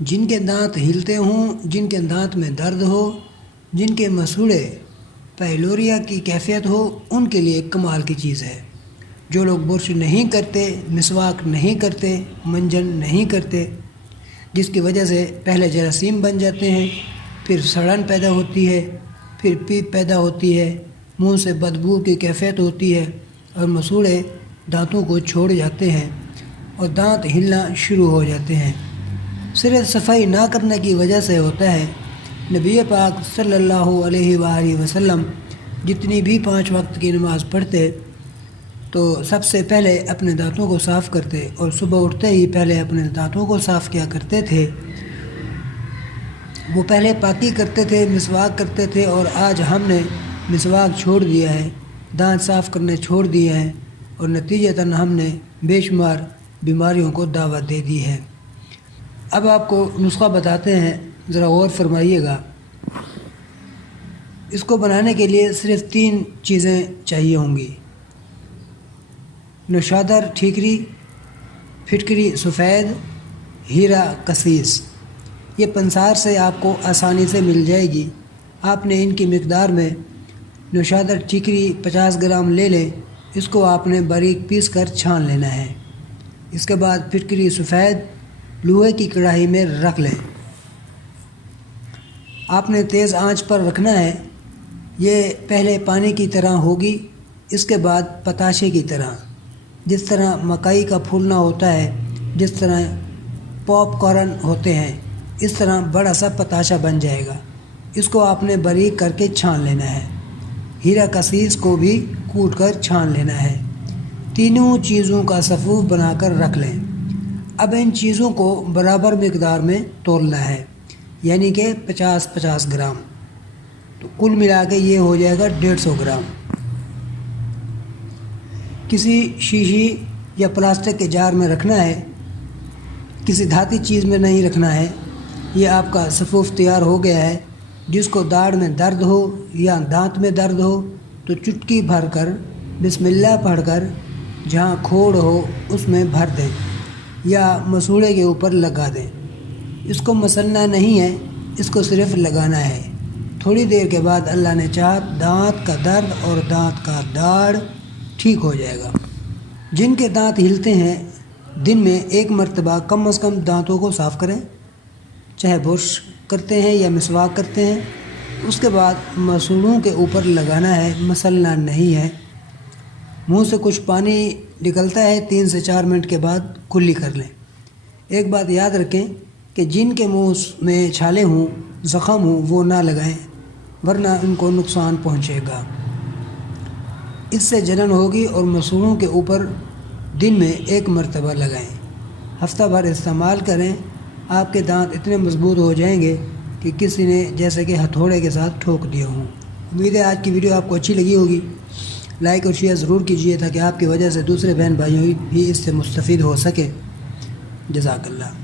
جن کے دانت ہلتے ہوں، جن کے دانت میں درد ہو، جن کے مسوڑے پیلوریا کی کیفیت ہو، ان کے لیے کمال کی چیز ہے۔ جو لوگ برش نہیں کرتے، مسواک نہیں کرتے، منجن نہیں کرتے، جس کی وجہ سے پہلے جراثیم بن جاتے ہیں، پھر سڑن پیدا ہوتی ہے، پھر پیپ پیدا ہوتی ہے، منہ سے بدبو کی کیفیت ہوتی ہے اور مسوڑے دانتوں کو چھوڑ جاتے ہیں اور دانت ہلنا شروع ہو جاتے ہیں، صرف صفائی نہ کرنے کی وجہ سے ہوتا ہے۔ نبی پاک صلی اللہ علیہ وآلہ وسلم جتنی بھی 5 وقت کی نماز پڑھتے تو سب سے پہلے اپنے دانتوں کو صاف کرتے اور صبح اٹھتے ہی پہلے اپنے دانتوں کو صاف کیا کرتے تھے۔ وہ پہلے پاکی کرتے تھے، مسواک کرتے تھے، اور آج ہم نے مسواک چھوڑ دیا ہے، دانت صاف کرنے چھوڑ دیے ہیں، اور نتیجتاً ہم نے بے شمار بیماریوں کو دعوت دے دی ہے۔ اب آپ کو نسخہ بتاتے ہیں، ذرا غور فرمائیے گا۔ اس کو بنانے کے لیے صرف 3 چیزیں چاہیے ہوں گی: نوشادر ٹھیکری، پھٹکری سفید، ہیرا کسیس۔ یہ پنسار سے آپ کو آسانی سے مل جائے گی۔ آپ نے ان کی مقدار میں نوشادر ٹھیکری 50 گرام لے لیں، اس کو آپ نے باریک پیس کر چھان لینا ہے۔ اس کے بعد پھٹکری سفید لوہے کی کڑاہی میں رکھ لیں۔ آپ نے تیز آنچ پر رکھنا ہے۔ یہ پہلے پانی کی طرح ہوگی، اس کے بعد پتاشے کی طرح، جس طرح مکئی کا پھولنا ہوتا ہے، جس طرح پاپ کارن ہوتے ہیں، اس طرح بڑا سا پتاشا بن جائے گا۔ اس کو آپ نے باریک کر کے چھان لینا ہے۔ ہیرا کسیس کو بھی کوٹ کر چھان لینا ہے۔ تینوں چیزوں کا صفوف بنا کر رکھ لیں۔ اب ان چیزوں کو برابر مقدار میں تولنا ہے، یعنی کہ 50-50 گرام، تو کل ملا کے یہ ہو جائے گا 150 گرام۔ کسی شیشی یا پلاسٹک کے جار میں رکھنا ہے، کسی دھاتی چیز میں نہیں رکھنا ہے۔ یہ آپ کا صفوف تیار ہو گیا ہے۔ جس کو داڑھ میں درد ہو یا دانت میں درد ہو تو چٹکی بھر کر بسم اللہ پڑھ کر جہاں کھوڑ ہو اس میں بھر دیں یا مسوڑے کے اوپر لگا دیں۔ اس کو مسلنا نہیں ہے، اس کو صرف لگانا ہے۔ تھوڑی دیر کے بعد اللہ نے چاہا دانت کا درد اور دانت کا داڑھ ٹھیک ہو جائے گا۔ جن کے دانت ہلتے ہیں، دن میں 1 مرتبہ کم از کم دانتوں کو صاف کریں، چاہے برش کرتے ہیں یا مسواک کرتے ہیں۔ اس کے بعد مسوڑوں کے اوپر لگانا ہے، مسلنا نہیں ہے۔ منہ سے کچھ پانی نکلتا ہے، 3 سے 4 منٹ کے بعد کلی کر لیں۔ ایک بات یاد رکھیں کہ جن کے منہ میں چھالے ہوں، زخم ہوں، وہ نہ لگائیں، ورنہ ان کو نقصان پہنچے گا۔ اس سے جلن ہوگی، اور مسوڑوں کے اوپر دن میں 1 مرتبہ لگائیں۔ ہفتہ بھر استعمال کریں، آپ کے دانت اتنے مضبوط ہو جائیں گے کہ کسی نے جیسے کہ ہتھوڑے کے ساتھ ٹھوک دیا ہوں۔ امید ہے آج کی ویڈیو آپ کو اچھی لگی ہوگی۔ لائک اور شیئر ضرور کیجیے تاکہ آپ کی وجہ سے دوسرے بہن بھائیوں بھی اس سے مستفید ہو سکیں۔ جزاک اللہ۔